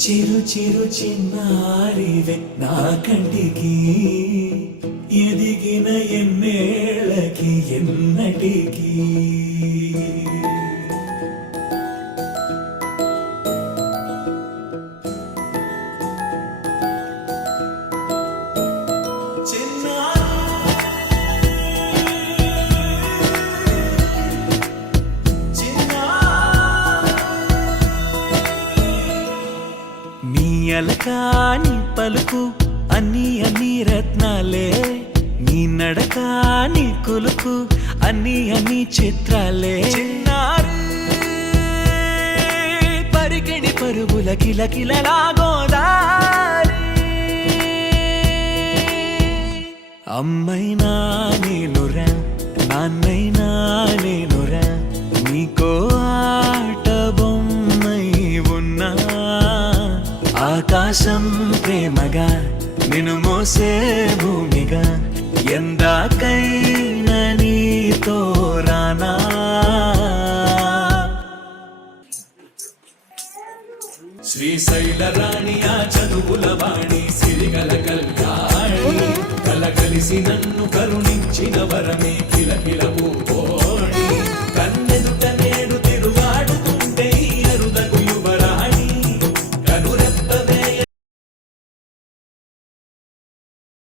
చిరు చిరు చిన్నారివే నా కంటికి ఎదిగిన ఎన్నేళ్ళకి ఎన్నటికి అలకాని పలుకు అన్ని అన్ని రత్నాలే నీ నడక నీ కులుకు అన్ని అన్ని చిత్రాలే చిన్నారు పరికిణి పరుగుల కిలకిలలా గోదారి అమ్మైనా నేనురా నాన్నైనా నేనురా నీకో ఆట బొమ్మై ఉన్నా ఆకాశం ప్రేమగా నిన్ను మోసే భూమిగా ఎందాకైనా నీతో రానా శ్రీశైల రాణి ఆ చదువుల వాణి సిరిగల కల్యాణి కలగలిసి నన్ను కరుణించిన వరమే కిలకిల